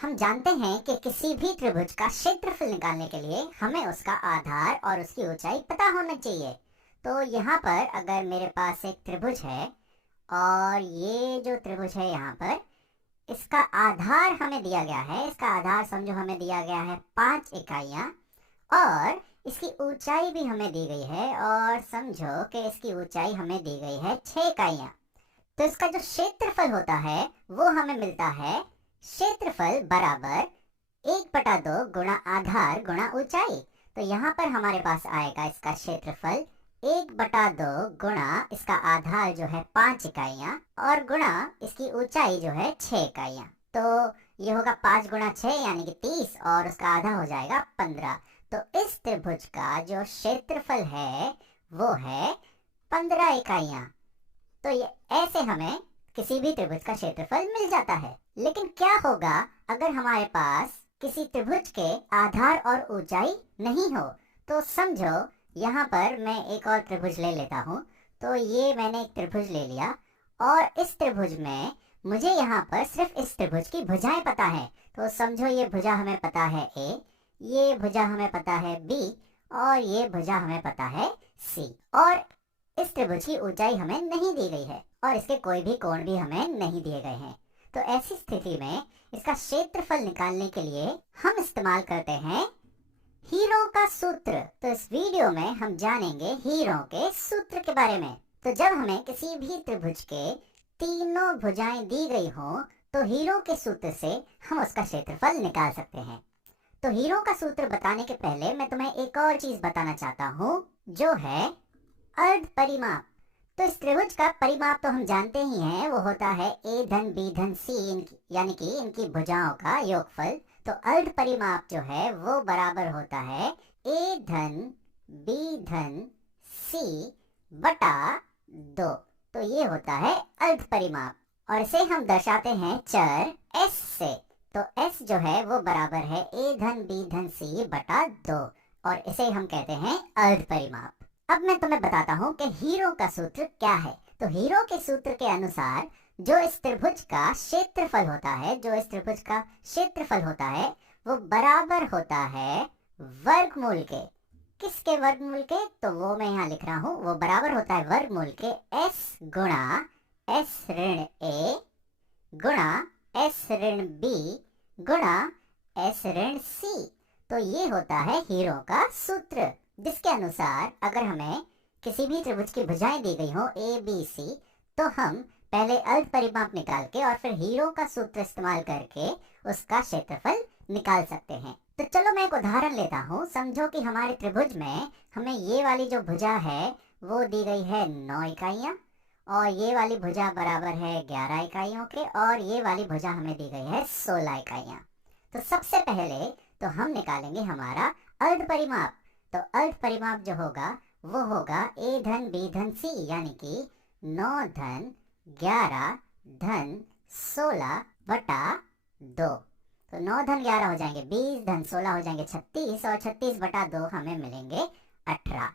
हम जानते हैं कि किसी भी त्रिभुज का क्षेत्रफल निकालने के लिए हमें उसका आधार और उसकी ऊंचाई पता होना चाहिए। तो यहाँ पर अगर मेरे पास एक त्रिभुज है और ये जो त्रिभुज है यहाँ पर, इसका आधार हमें दिया गया है। इसका आधार समझो हमें दिया गया है 5 इकाइयाँ और इसकी ऊंचाई भी हमें दी गई है और समझो कि इसकी ऊंचाई हमें दी गई है 6 इकाइयाँ। तो इसका जो क्षेत्रफल होता है वो हमें मिलता है क्षेत्रफल बराबर 1/2 गुणा आधार गुणा ऊंचाई। तो यहाँ पर हमारे पास आएगा इसका क्षेत्रफल 1/2 गुणा इसका आधार जो है 5 इकाइयाँ और गुणा इसकी ऊंचाई जो है 6 इकाइयाँ। तो ये होगा 5 गुणा 6 यानी कि 30 और उसका आधा हो जाएगा 15। तो इस त्रिभुज का जो क्षेत्रफल है वो है 15 इकाइयाँ। तो ये ऐसे हमें किसी भी त्रिभुज का क्षेत्रफल मिल जाता है। लेकिन क्या होगा अगर हमारे पास किसी त्रिभुज के आधार और ऊंचाई नहीं हो? तो समझो यहाँ पर मैं एक और त्रिभुज ले लेता हूँ। तो ये मैंने एक त्रिभुज ले लिया और इस त्रिभुज में मुझे यहाँ पर सिर्फ इस त्रिभुज की भुजाएं पता है। तो समझो ये भुजा हमें पता है A, ये भुजा हमें पता है B और ये भुजा हमें पता है C। और इस त्रिभुज की ऊंचाई हमें नहीं दी गई है और इसके कोई भी कोण भी हमें नहीं दिए गए हैं। तो ऐसी स्थिति में इसका क्षेत्रफल निकालने के लिए हम इस्तेमाल करते हैं हीरों का सूत्र। तो इस वीडियो में हम जानेंगे हीरों के सूत्र के बारे में। तो जब हमें किसी भी त्रिभुज के तीनों भुजाएं दी गई हो तो हीरों के सूत्र से हम उसका क्षेत्रफल निकाल सकते हैं। तो हीरों का सूत्र बताने के पहले मैं तुम्हें एक और चीज बताना चाहता हूँ जो है अर्ध परिमाप। तो इस त्रिभुज का परिमाप तो हम जानते ही हैं, वो होता है A धन B धन C यानी कि इनकी भुजाओं का योगफल। तो अर्ध परिमाप जो है वो बराबर होता है A धन B धन C बटा 2। तो ये होता है अर्ध परिमाप और इसे हम दर्शाते हैं चर S से। तो S जो है वो बराबर है A धन B धन C बटा 2 और इसे हम कहते हैं अर्ध परिमाप। अब मैं तुम्हें बताता हूँ कि हीरों का सूत्र क्या है। तो हीरों के सूत्र के अनुसार जो इस त्रिभुज का क्षेत्रफल होता है, वो बराबर होता है वर्गमूल के। किसके वर्गमूल के? तो वो मैं यहाँ लिख रहा हूँ, वो बराबर होता है वर्गमूल के S गुणा S ऋण A गुणा S ऋण B गुणा S ऋण C। तो ये होता है हीरों का सूत्र, जिसके अनुसार अगर हमें किसी भी त्रिभुज की भुजाएं दी गई हो A B C तो हम पहले अर्ध परिमाप निकाल के और फिर हीरों का सूत्र इस्तेमाल करके उसका क्षेत्रफल निकाल सकते हैं। तो चलो मैं एक उदाहरण लेता हूँ। समझो कि हमारे त्रिभुज में हमें ये वाली जो भुजा है वो दी गई है 9 इकाइयाँ और ये वाली भुजा बराबर है 11 इकाइयों के और ये वाली भुजा हमें दी गई है 16 इकाइयाँ। तो सबसे पहले तो हम निकालेंगे हमारा अर्ध परिमाप। तो अर्ध परिमाप जो होगा वो होगा A धन B धन C यानी कि 9 धन 11 धन 16 बटा 2। तो 9 धन 11 हो जाएंगे 20 धन 16 हो जाएंगे 36 और 36 बटा 2 हमें मिलेंगे 18।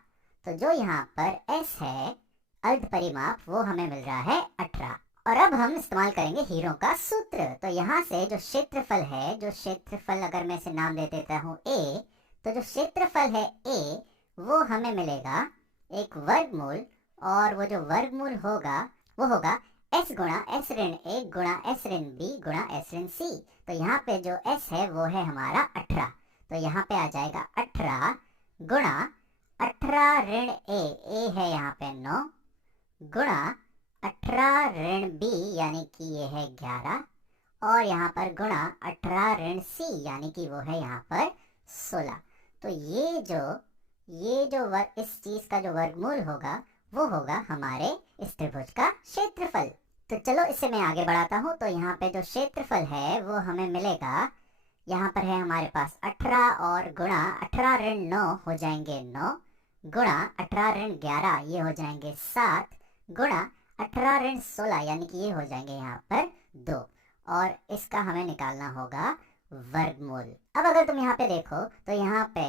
तो जो यहाँ पर S है अर्ध परिमाप वो हमें मिल रहा है 18। और अब हम इस्तेमाल करेंगे हीरों का सूत्र। तो यहाँ से जो क्षेत्रफल है, जो क्षेत्रफल अगर मैं इसे नाम दे देता हूँ A, तो जो क्षेत्रफल है A वो हमें मिलेगा एक वर्गमूल और वो जो वर्गमूल होगा वो होगा S गुणा S ऋण A गुणा S ऋण B गुणा S ऋण C। तो यहाँ पे जो S है वो है हमारा 18। तो यहाँ पे आ जाएगा 18 गुणा 18 ऋण A है यहाँ पे 9 गुणा 18 ऋण B यानी कि ये है 11 और यहाँ पर गुणा 18 ऋण C यानी कि वो है यहाँ पर 16। तो इस चीज का जो वर्गमूल होगा वो होगा हमारे इस त्रिभुज का क्षेत्रफल। तो चलो इसे मैं आगे बढ़ाता हूँ। तो यहाँ पे जो क्षेत्रफल है वो हमें मिलेगा, यहाँ पर है हमारे पास 18 और गुणा 18 ऋण 9 हो जाएंगे 9 गुणा 18 ऋण 11 ये हो जाएंगे 7 गुणा 18 ऋण 16 यानी कि ये हो जाएंगे यहाँ पर 2 और इसका हमें निकालना होगा वर्गमूल। अब अगर तुम यहाँ पे देखो तो यहाँ पे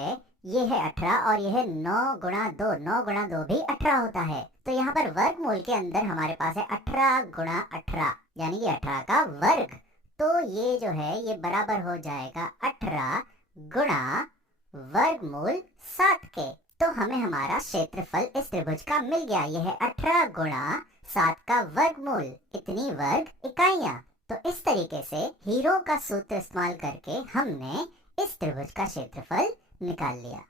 ये है 18 और ये है 9 गुणा 2। 9 गुणा 2 भी 18 होता है। तो यहाँ पर वर्गमूल के अंदर हमारे पास है 18 गुणा 18 यानी कि 18 का वर्ग। तो ये जो है ये बराबर हो जाएगा 18 गुणा वर्गमूल 7 के। तो हमें हमारा क्षेत्रफल इस त्रिभुज का मिल गया। यह है 18 गुणा 7 का वर्गमूल, इतनी वर्ग इकाइयां। तो इस तरीके से हीरो का सूत्र इस्तेमाल करके हमने इस त्रिभुज का क्षेत्रफल निकाल लिया।